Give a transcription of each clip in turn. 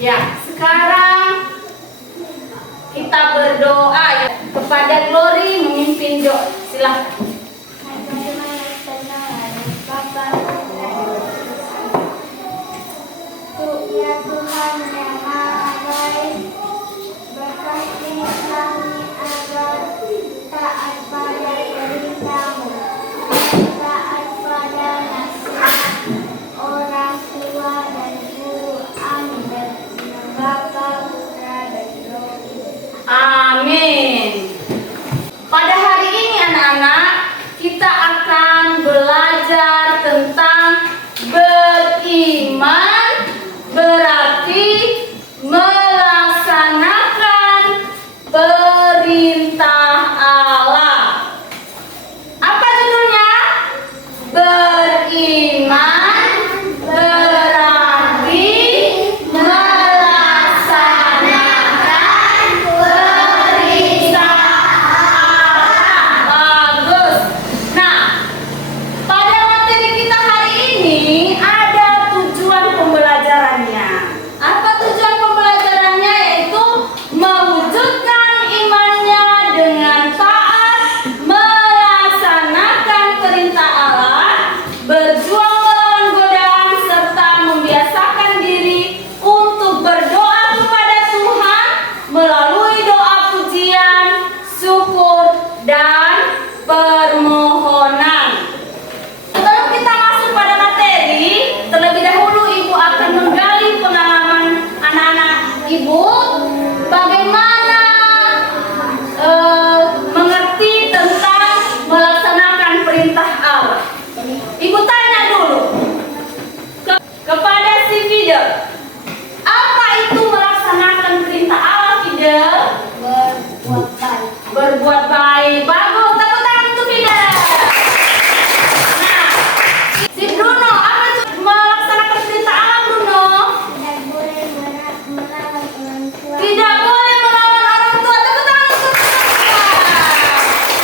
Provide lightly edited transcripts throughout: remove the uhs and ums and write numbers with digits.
Ya, sekarang kita berdoa ya, kepada Glory memimpin doa. Silahkan. Ya Tuhan yang Maha Baik, berkati kami agar taat pada perintah-Mu, taat pada nasihat orang tua dan guru. Amin. Bapa, Putra, dan Roh Kudus. Amin. Pada hari ini anak-anak, kita akan belajar tentang beriman berarti melaksanakan perintah Allah. Apa judulnya? Beriman berarti melaksanakan perintah Allah. Bagus. Nah, pada materi kita hari ini ada tujuan pembelajarannya. Apa tujuan pembelajarannya? Yaitu mewujudkan imannya dengan taat, melaksanakan perintah Allah, berjuang melawan godaan, serta membiasakan diri untuk berdoa kepada Tuhan melalui doa pujian, syukur, dan permohonan. Sebelum kita masuk pada materi, terlebih dahulu Ibu akan menggali pengalaman anak-anak Ibu bagaimana mengerti tentang melaksanakan perintah Allah. Ibu tanya dulu kepada si Fidel, apa itu melaksanakan perintah Allah, Fidel? Berbuat baik. Berbuat baik. Bagus, tepuk tangan untuk Fidel. Nah, si Bruno, apa itu melaksanakan perintah Allah, Bruno? Tidak boleh melawan orang tua. Tidak boleh melawan orang tua. Tepuk tangan untuk Bruno.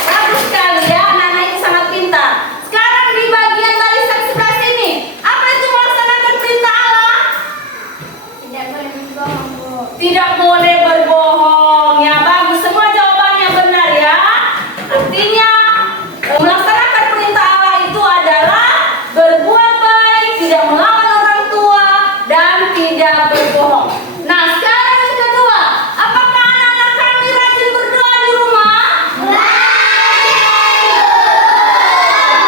Bagus sekali ya, anak-anak itu sangat pintar. Sekarang di bagian barisan sebelah sini, apa itu melaksanakan perintah Allah? Tidak boleh membohong, Bu. Tidak boleh berbohong. Ya, bagus. Semua jawabannya benar ya. Artinya melaksanakan perintah Allah itu adalah berbuat baik, tidak melawan orang tua, dan tidak berbohong. Nah, sekarang yang kedua, apakah anak-anak kami rajin berdoa di rumah?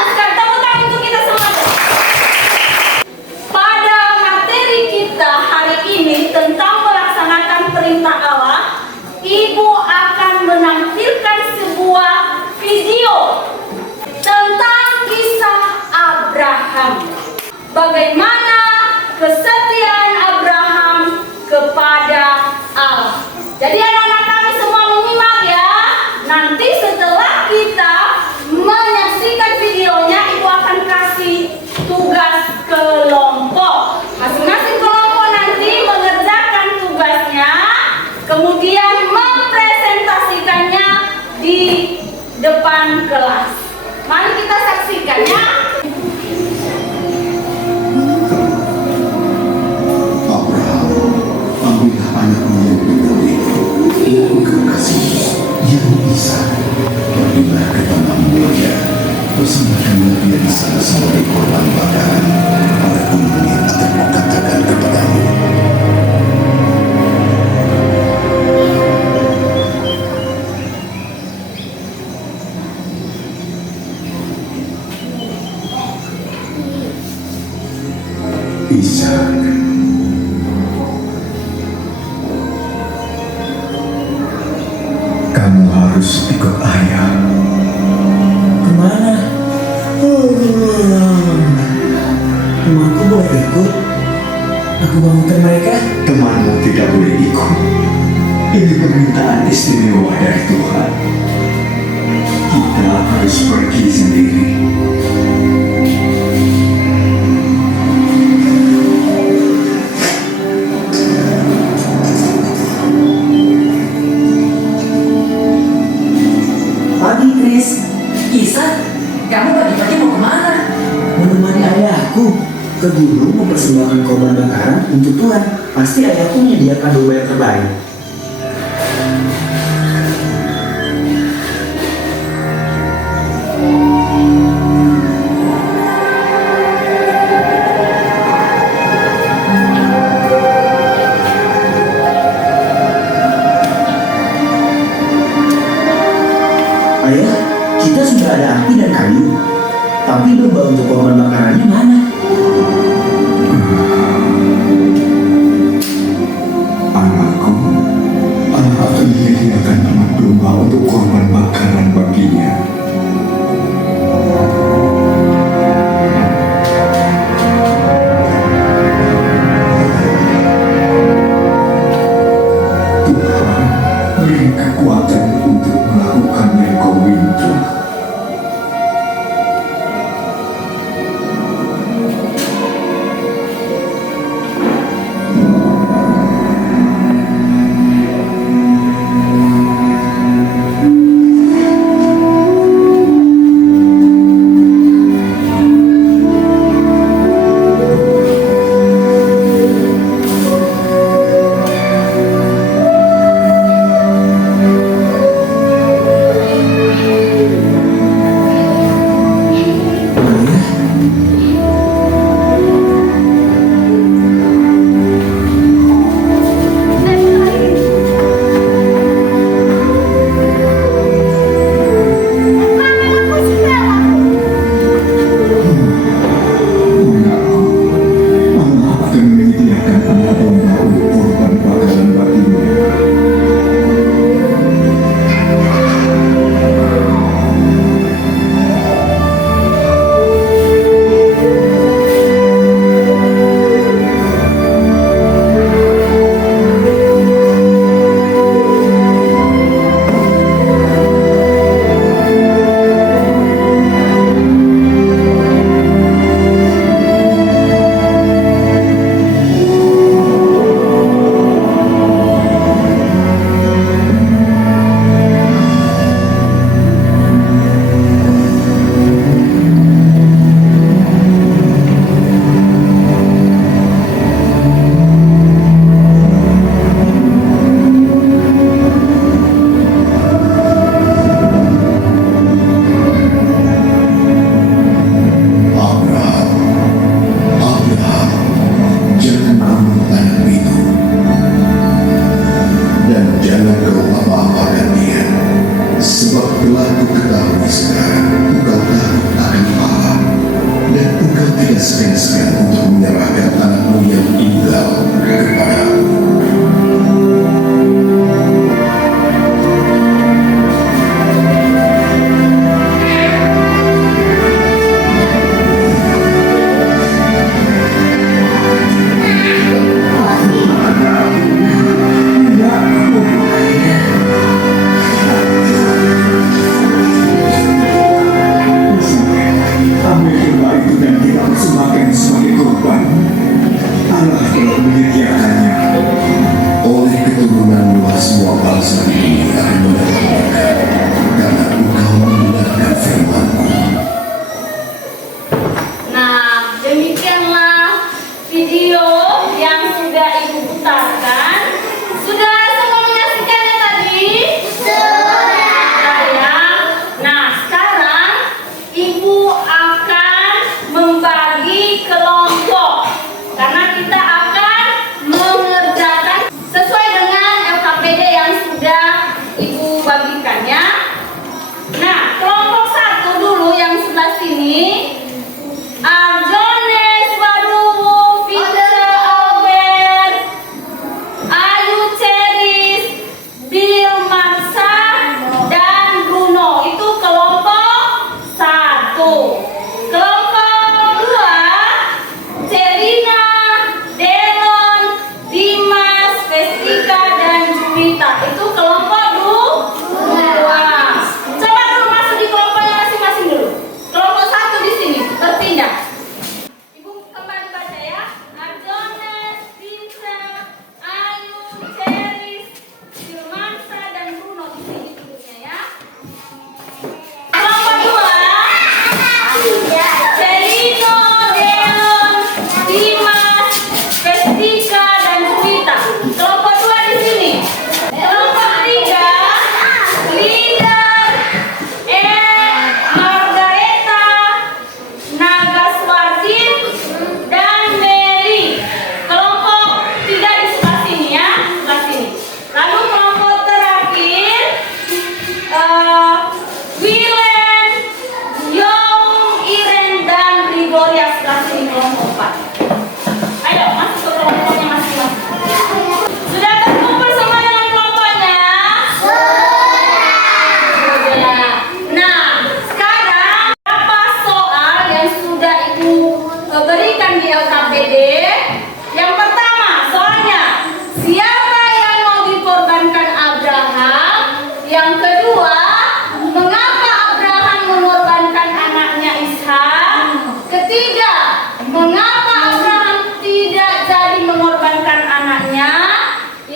Sekarang tepuk tangan untuk kita semua. Pada materi kita hari ini tentang melaksanakan perintah Allah, Ibu akan menampilkan sebuah video tentang kisah Abraham. Bagaimana kesetiaan Abraham kepada Allah. Jadi anak-anak kami semua menyimak ya. Nanti setelah kita menyaksikan videonya, Ibu akan kasih tugas kelompok. Masing-masing kelompok nanti mengerjakan tugasnya, kemudian mempresentasikannya di depan kelas. Mari kita saksikan ya. Abraham, ambillah anakmu yang bernama itu, yang engkau kasihi, yakni Ishak. Pergilah ke tanah Moria, persembahkanlah dia di sana sebagai korban bakaran. Adapun yang akan kukatakan kepadamu. Ishak, kamu harus ikut ayah. Kemana? Temanku boleh ikut? Aku bangunkan mereka. Temanmu tidak boleh ikut. Ini permintaan istimewa dari Tuhan. Kita harus pergi sendiri. Pagi, Chris. Ishak, kamu pagi-pagi mau kemana? Menemani ayahku. ke gunung mempersembahkan korban bakaran untuk Tuhan. Pasti ayahku menyediakan domba yang terbaik. Ayah, kita sudah ada api dan kayu, tapi domba untuk korban bakarannya mana? Anakku, Allah akan menyediakan anak domba untuk korban bakaran baginya. Tuhan, beri kekuatan untuk melakukan yang kau minta. Allah akan menyediakan anak domba untuk korban bakaran baginya. Abraham, jangan bunuh anak itu, dan jangan kau apa-apakan dia, sebab telah kuketahui sekarang engkau takut akan Allah, dan engkau tidak segan-segan untuk menyerahkan anakmu yang tunggal kepadaku. Ambil domba itu dan kita persembahkan sebagai korban. Allah telah menyediakannya. Oleh keturunanmu semua bangsa ini akan mendapat berkat, karena engkau mendengarkan firman-Ku. Nah, demikianlah video yang sudah Ibu putarkan. Sudah semua menyaksikannya tadi? Sudah ya. Nah, sekarang Ibu akan membagi kelompok, karena kita akan mengerjakan sesuai dengan LKPD yang sudah Ibu bagikan ya. Nah, kelompok satu dulu yang sebelah sini. Arjones, Waduh, Victor, Albert, Ayu, Ceris, Bill, Maksa, dan Bruno. Itu kelompok satu. Kelompok dua, Celina, Delon, Dimas, Vestika, dan Juwita. Itu kelompok dua. Coba dulu masuk di kelompoknya masing-masing dulu. Kelompok satu di sini berpindah. Ibu kembali baca ya. Arjones, Vincent, Ayu, Ceris, Firmansa, dan Bruno di sini duduknya ya. Kelompok dua, Celino, Delon,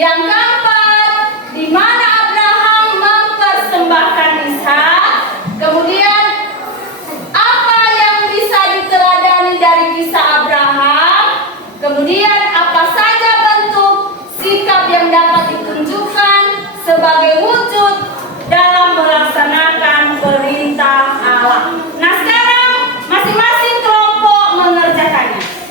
Yang keempat, di mana Abraham mempersembahkan Ishak. Kemudian, apa yang bisa diteladani dari kisah Abraham? Kemudian, apa saja bentuk sikap yang dapat ditunjukkan sebagai wujud dalam melaksanakan perintah Allah. Nah, sekarang masing-masing kelompok mengerjakannya.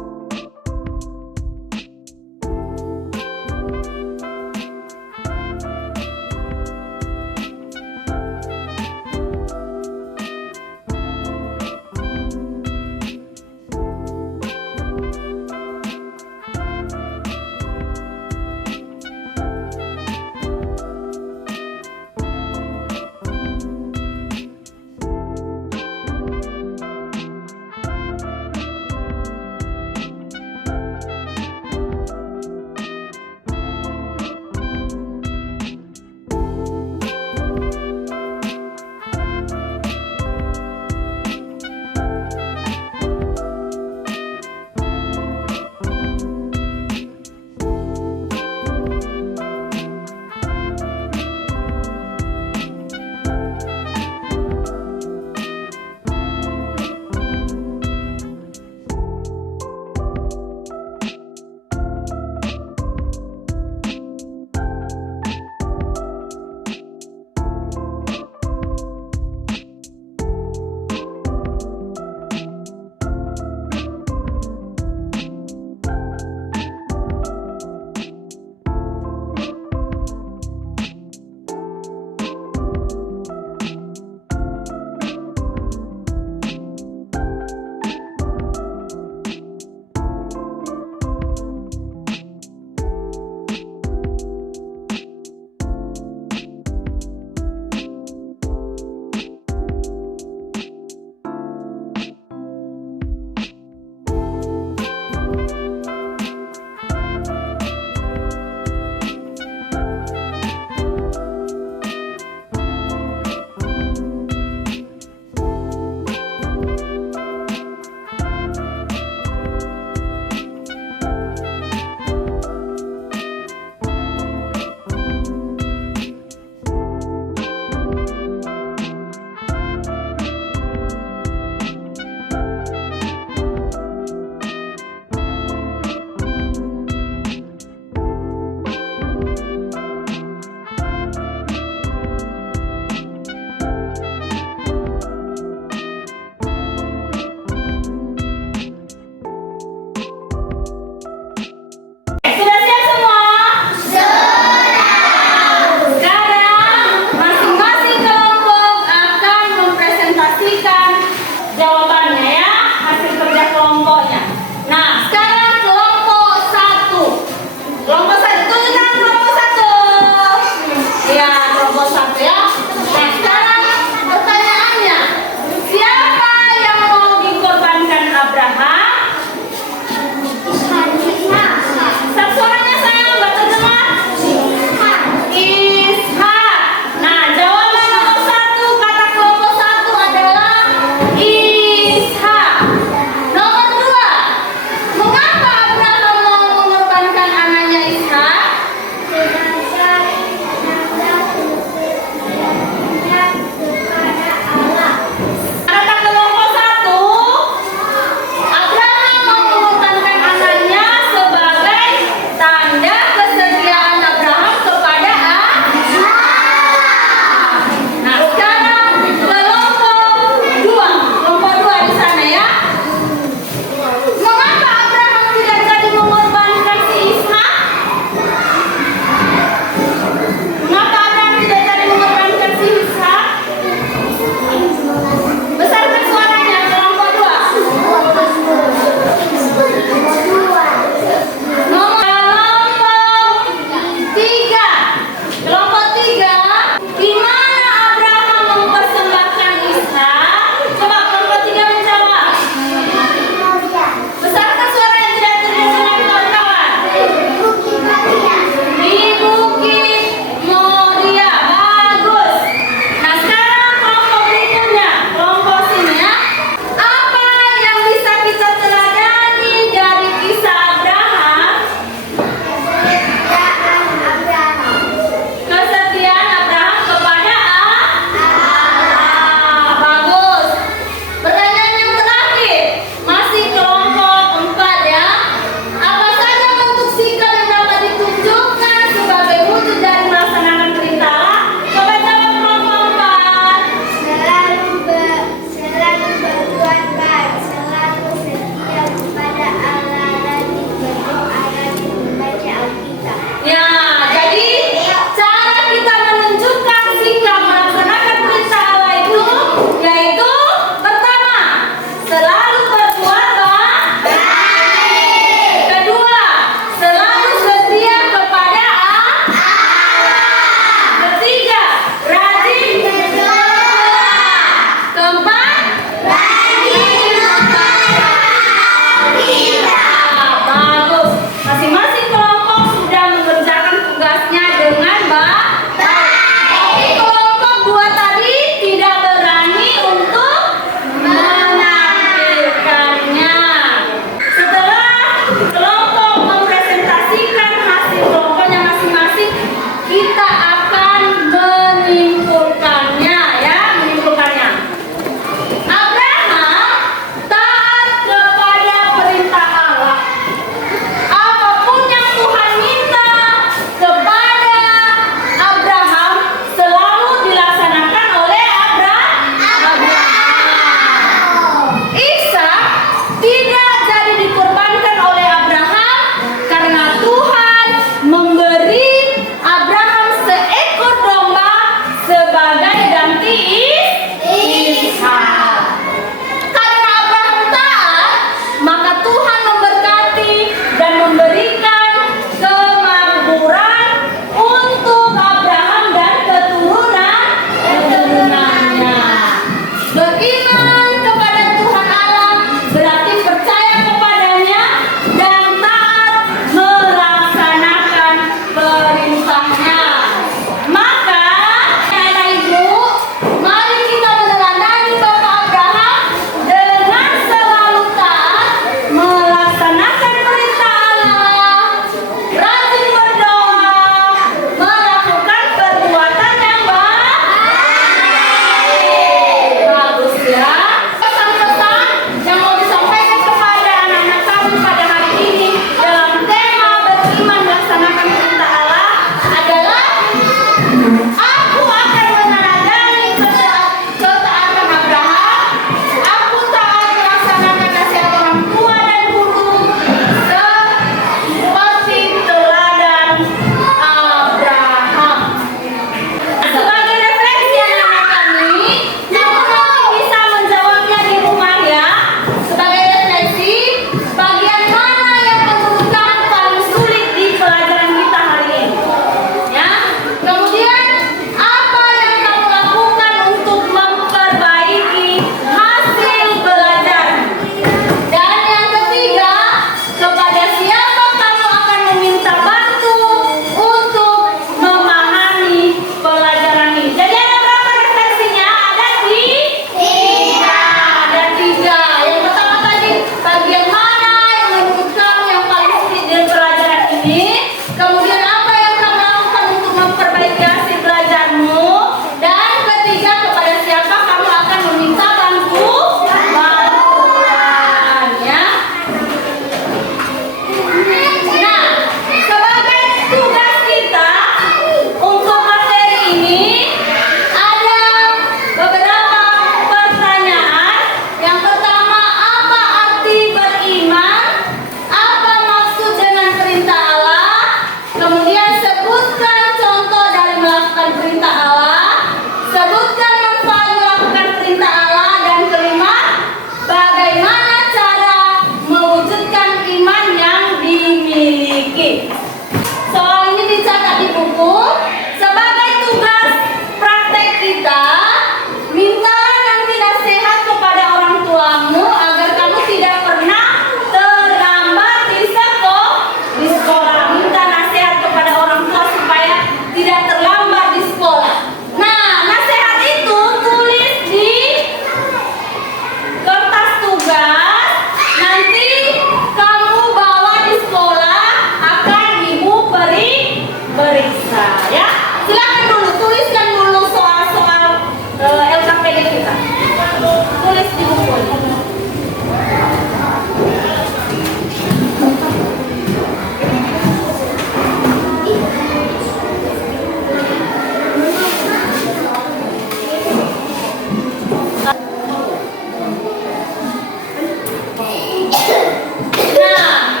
Nah,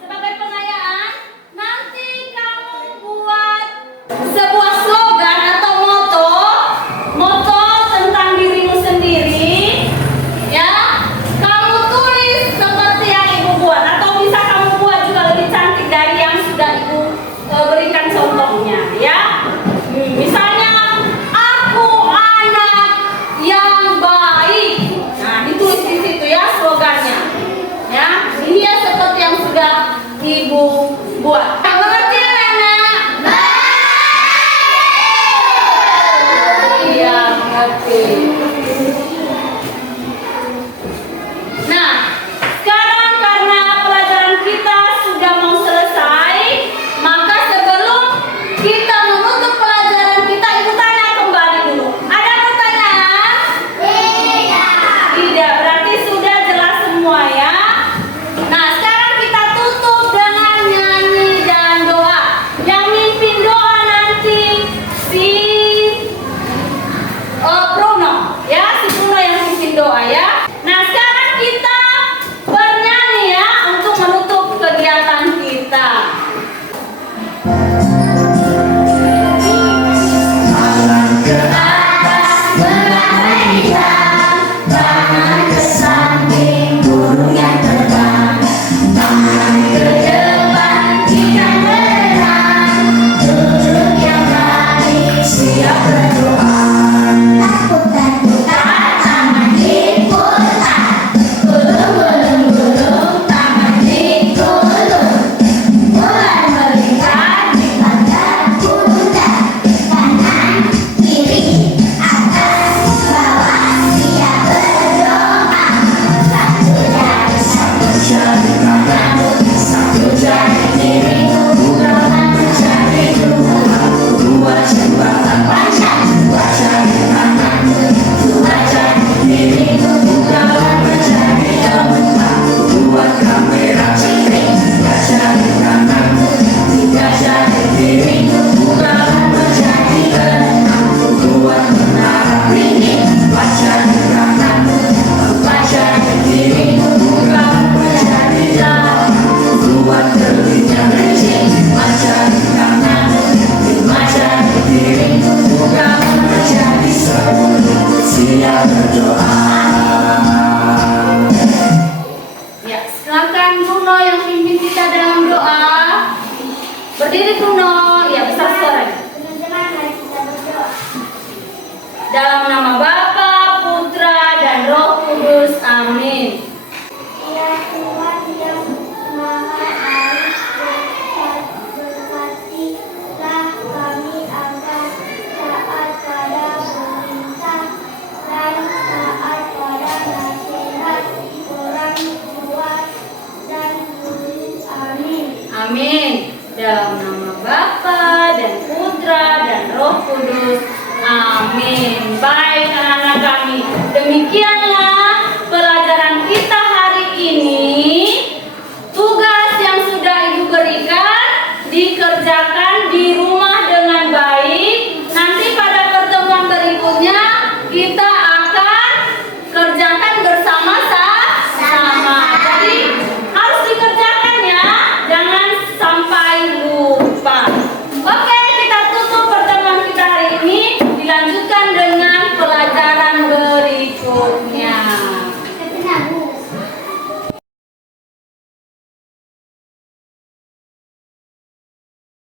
sebagai pengayaan, nanti kamu buat sebuah slogan atau moto tentang dirimu sendiri, ya. Kamu tulis seperti yang ibu buat, atau bisa kamu buat juga lebih cantik dari yang sudah ibu berikan contohnya, ya. Misalnya, aku anak yang baik. Nah, ditulis di situ ya slogannya. Ya, ini ya seperti yang sudah ibu buat. Mengerti ya, anak? Iya, mengerti. Nah, sekarang karena pelajaran kita sudah mau selesai, maka sebelum kita menutup pelajaran kita, ibu tanya kembali dulu. Ada pertanyaan? Tidak, berarti sudah jelas semua ya. Nah, sekarang kita tutup dengan nyanyi dan doa. Yang mimpin doa nanti si Bruno, ya, si Bruno yang mimpin doa ya. Nah, sekarang kita bernyanyi ya untuk menutup kegiatan kita. Tangan ke atas, melangkah hitam, tangan ke samping, burung yang terbang, tangan ke depan, kita berenang, duduk yang baik, siap berdoa. Takut-takutan, tangan diputar, gulung-gulung-gulung, tangan digulung, bulan melingkar di pada pundak, kanan, kiri, atas, bawah, siap berdoa. Satu jari kanan, satu jari kiri, bulan menjadi dua jembatan panjang, dua jari kanan, dua jari kiri, bulan menjadi empat, buat kamera cipring, tiga jari kanan, tiga jari kiri, bulan menjadi enam, buat menara ringing, empat jari kanan, empat jari kiri, bulan menjadi delapan, buat telinga ringing, empat jari kanan, lima jari kiri, bulan menjadi 10, siap berdoa. Ya, silakan Bruno yang pimpin kita dalam doa. Berdiri Bruno, ya besar suaranya. Teman-teman, mari kita berdoa. Dalam nama Bapa, Putra, dan Roh Kudus. Amin. Ya Tuhan yang Maha Baik, berkatilah kami agar taat pada perintah dan taat pada nasihat orang tua dan guru. Amin. Amin. Dalam nama Bapa dan Putra dan Roh Kudus. Amin. Baik